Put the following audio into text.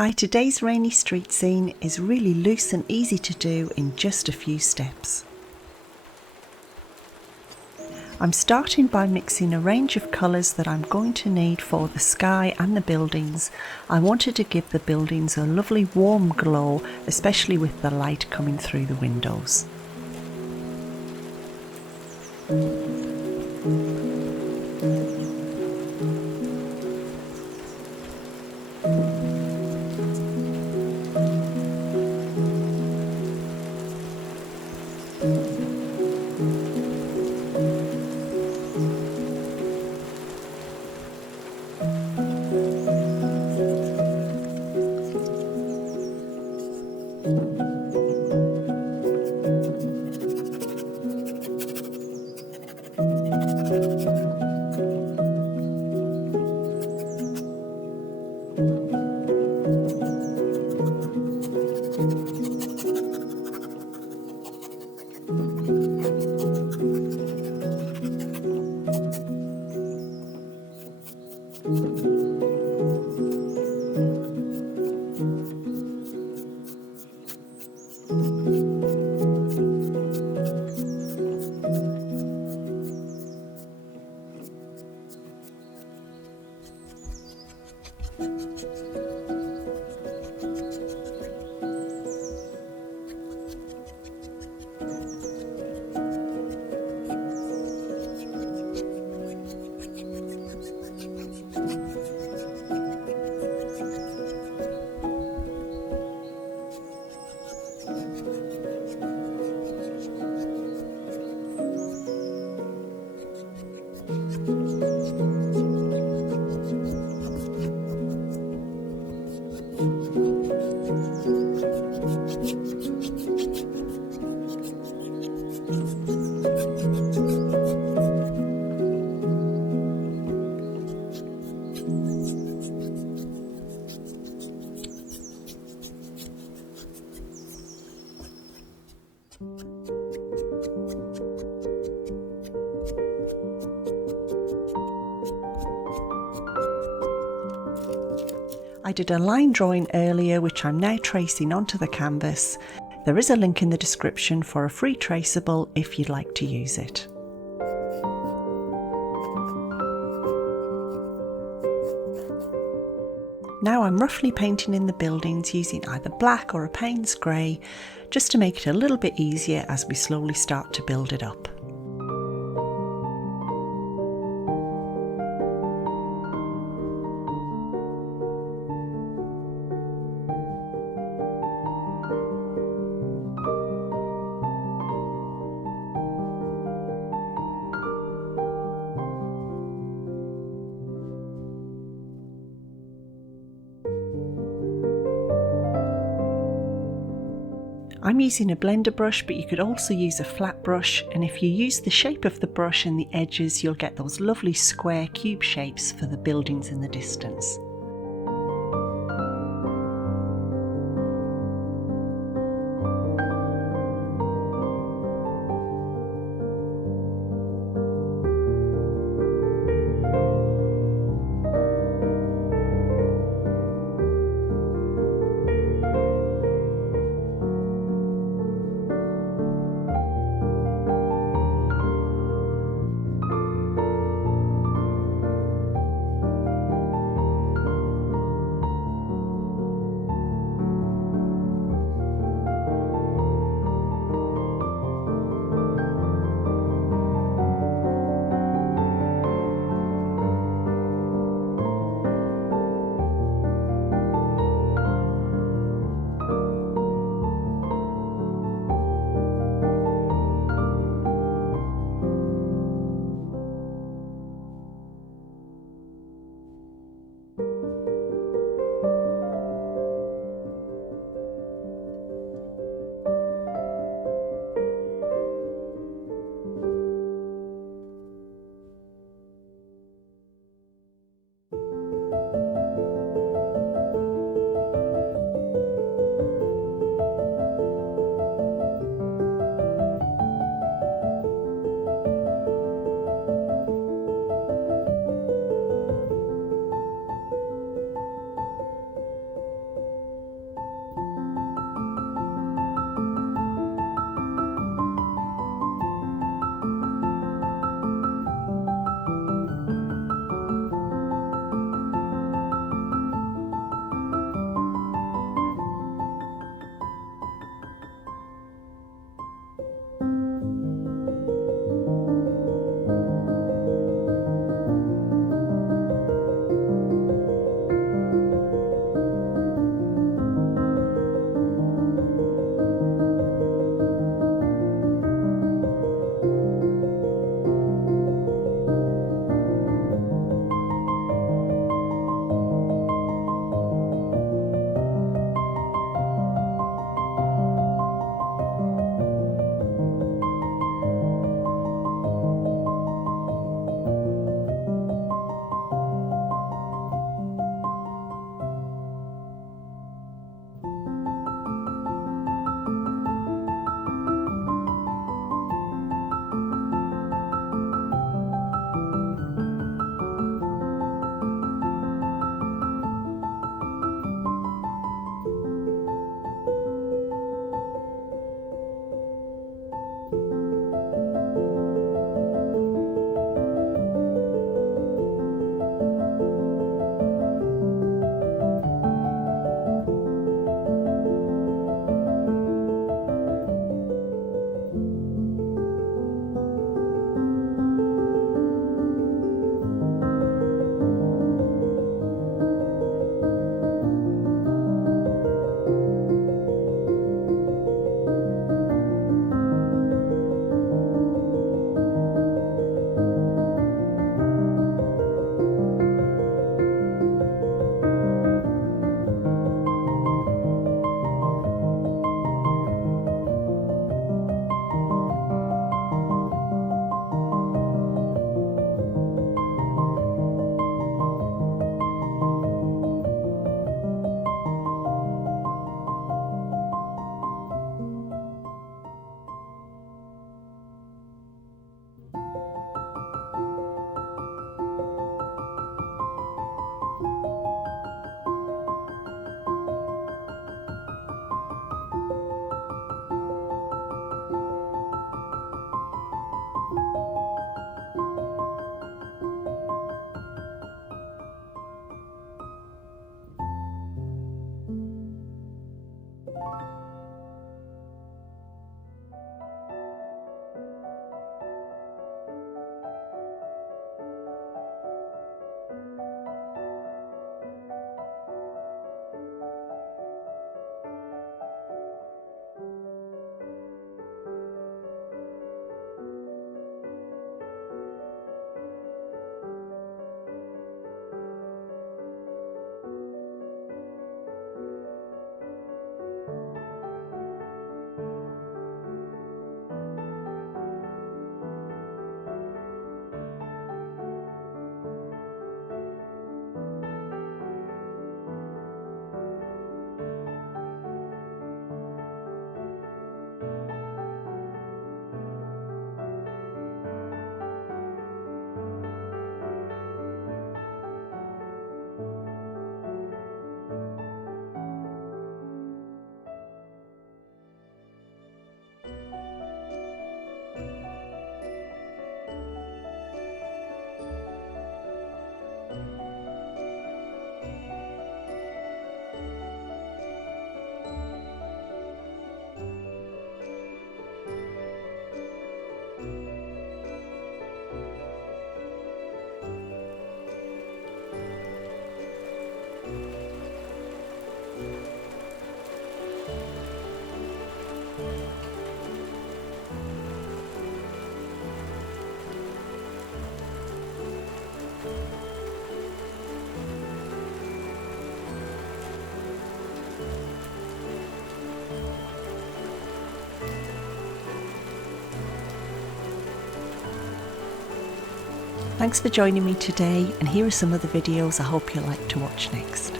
Hi, today's rainy street scene is really loose and easy to do in just a few steps. I'm starting by mixing a range of colours that I'm going to need for the sky and the buildings. I wanted to give the buildings a lovely warm glow, especially with the light coming through the windows. I did a line drawing earlier which I'm now tracing onto the canvas. There is a link in the description for a free traceable if you'd like to use it. Now I'm roughly painting in the buildings using either black or a Payne's grey, just to make it a little bit easier as we slowly start to build it up. I'm using a blender brush, but you could also use a flat brush, and if you use the shape of the brush and the edges, you'll get those lovely square cube shapes for the buildings in the distance. Thanks for joining me today, and here are some of the videos I hope you'll like to watch next.